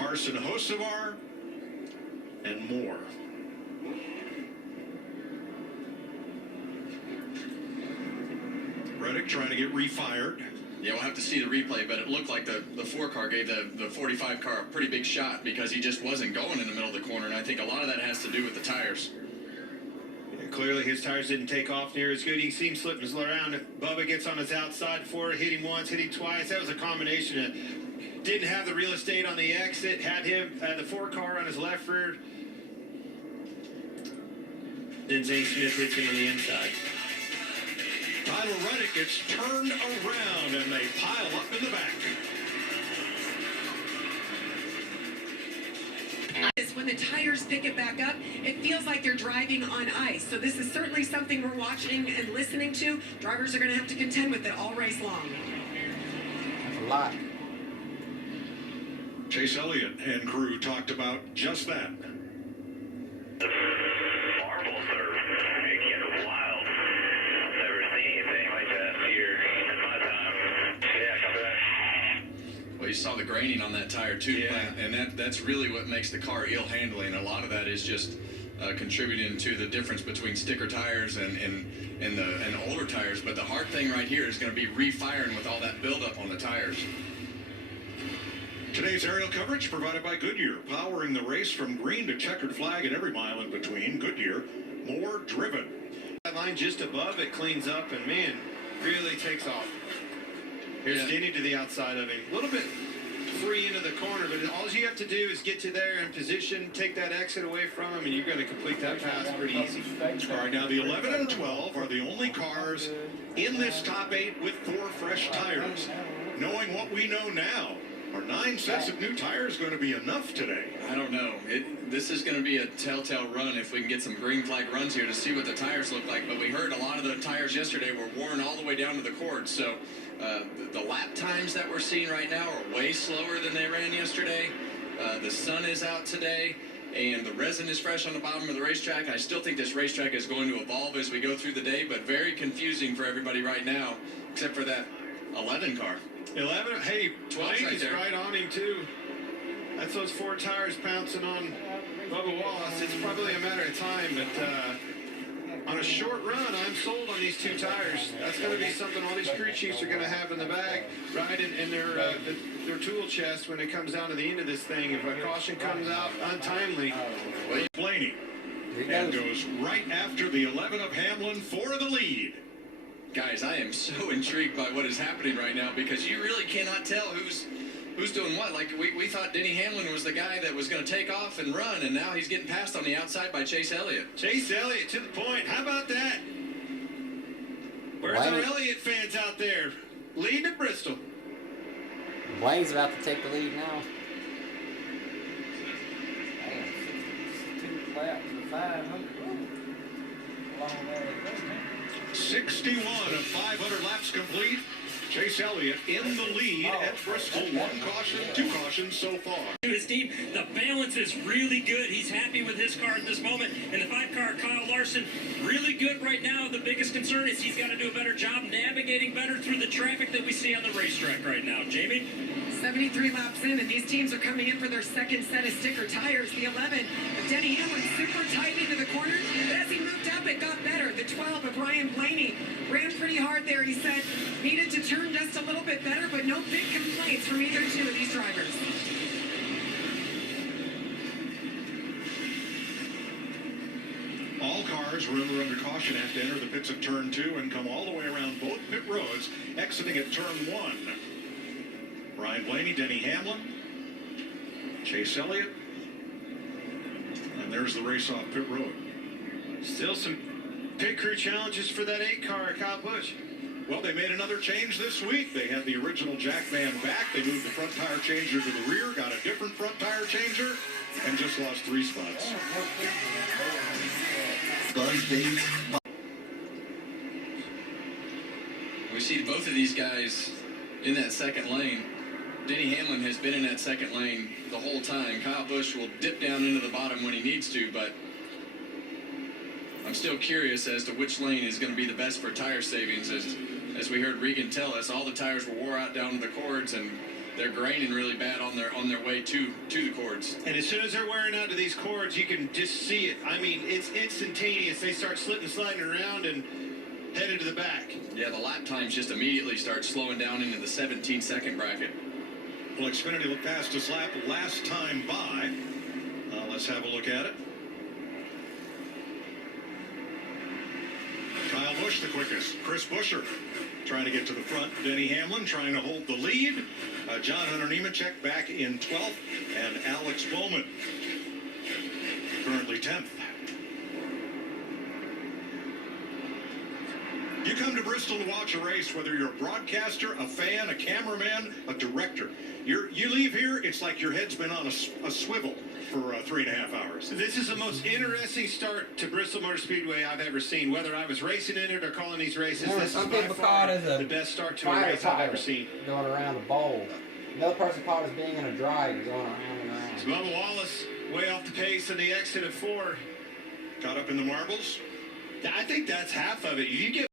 Carson Hocevar, and more. Reddick trying to get refired. Yeah, we'll have to see the replay, but it looked like the 4 car gave the 45 car a pretty big shot because he just wasn't going in the middle of the corner, and I think a lot of that has to do with the tires. Yeah, clearly his tires didn't take off near as good. You can see him slipping around. Bubba gets on his outside before, hit him once, hit him twice. That was a combination of didn't have the real estate on the exit, had the 4 car on his left rear. Then Zane Smith hits him on the inside. Tyler Reddick gets turned around and they pile up in the back. When the tires pick it back up, it feels like they're driving on ice. So this is certainly something we're watching and listening to. Drivers are going to have to contend with it all race long. That's a lot. Chase Elliott and crew talked about just that. You saw the graining on that tire too, yeah. And that's really what makes the car ill handling. A lot of that is just contributing to the difference between sticker tires and older tires. But the hard thing right here is going to be refiring with all that buildup on the tires. Today's aerial coverage provided by Goodyear, powering the race from green to checkered flag and every mile in between. Goodyear, more driven. That line just above it cleans up and, man, really takes off. Here's Denny to the outside of him. A little bit free into the corner, but all you have to do is get to there in position, take that exit away from him, and you're going to complete that pass pretty easy. All right, now the 11 and 12 are the only cars in this top 8 with 4 fresh tires. Knowing what we know now, are 9 sets of new tires going to be enough today? I don't know. This is going to be a telltale run if we can get some green flag runs here to see what the tires look like. But we heard a lot of the tires yesterday were worn all the way down to the cords. So the lap times that we're seeing right now are way slower than they ran yesterday. The sun is out today, and the resin is fresh on the bottom of the racetrack. I still think this racetrack is going to evolve as we go through the day, but very confusing for everybody right now, except for that 11 car. 11, hey, 12 Blaine right right on him too. That's those 4 tires pouncing on Bubba Wallace. It's probably a matter of time, but on a short run, I'm sold on these 2 tires. That's going to be something all these crew chiefs are going to have in the bag, right in their tool chest when it comes down to the end of this thing. If a caution comes out untimely. Blaney and goes right after the 11 of Hamlin for the lead. Guys, I am so intrigued by what is happening right now because you really cannot tell who's doing what. Like, we thought Denny Hamlin was the guy that was going to take off and run, and now he's getting passed on the outside by Chase Elliott. Chase Elliott to the point. How about that? Where's our Elliott fans out there? Leading at Bristol. Blaine's about to take the lead now. 2 laps to 500. Long way to go, man. 61 of 500 laps complete. Chase Elliott in the lead at Bristol. 1 caution, 2 cautions so far. His team, the balance is really good. He's happy with his car at this moment. And the 5 car, Kyle Larson, really good right now. The biggest concern is he's got to do a better job navigating better through the traffic that we see on the racetrack right now. Jamie? 73 laps in, and these teams are coming in for their second set of sticker tires. The 11 of Denny Hamlin super tight into the corner, but as he moved up, it got better. The 12 of Ryan Blaney ran pretty hard there. He said needed to turn just a little bit better, but no big complaints from either 2 of these drivers. All cars, remember, under caution have to enter the pits at turn 2 and come all the way around both pit roads, exiting at turn 1. Ryan Blaney, Denny Hamlin, Chase Elliott, and there's the race off pit road. Still some pit crew challenges for that 8 car, Kyle Busch. Well, they made another change this week. They had the original jack van back. They moved the front tire changer to the rear, got a different front tire changer, and just lost 3 spots. We see both of these guys in that second lane. Denny Hamlin has been in that second lane the whole time. Kyle Busch will dip down into the bottom when he needs to, but I'm still curious as to which lane is going to be the best for tire savings. As we heard Regan tell us, all the tires were wore out down to the cords, and they're graining really bad on their way to the cords. And as soon as they're wearing out to these cords, you can just see it. I mean, it's instantaneous. They start slipping, sliding around, and headed to the back. Yeah, the lap times just immediately start slowing down into the 17-second bracket. Well, Xfinity looked fastest lap last time by. Let's have a look at it. Kyle Busch the quickest. Chris Buescher trying to get to the front. Denny Hamlin trying to hold the lead. John Hunter Nemechek back in 12th. And Alex Bowman currently 10th. You come to Bristol to watch a race, whether you're a broadcaster, a fan, a cameraman, a director. You leave here, it's like your head's been on a swivel for 3.5 hours. This is the most interesting start to Bristol Motor Speedway I've ever seen. Whether I was racing in it or calling these races, Yeah, this is some by people far call it as a the best start to a fire race I've tire ever seen. going around a bowl. Another person called it as being in a drag, going around and around. It's Bubba Wallace way off the pace in the exit of 4. Caught up in the marbles. I think that's half of it. You get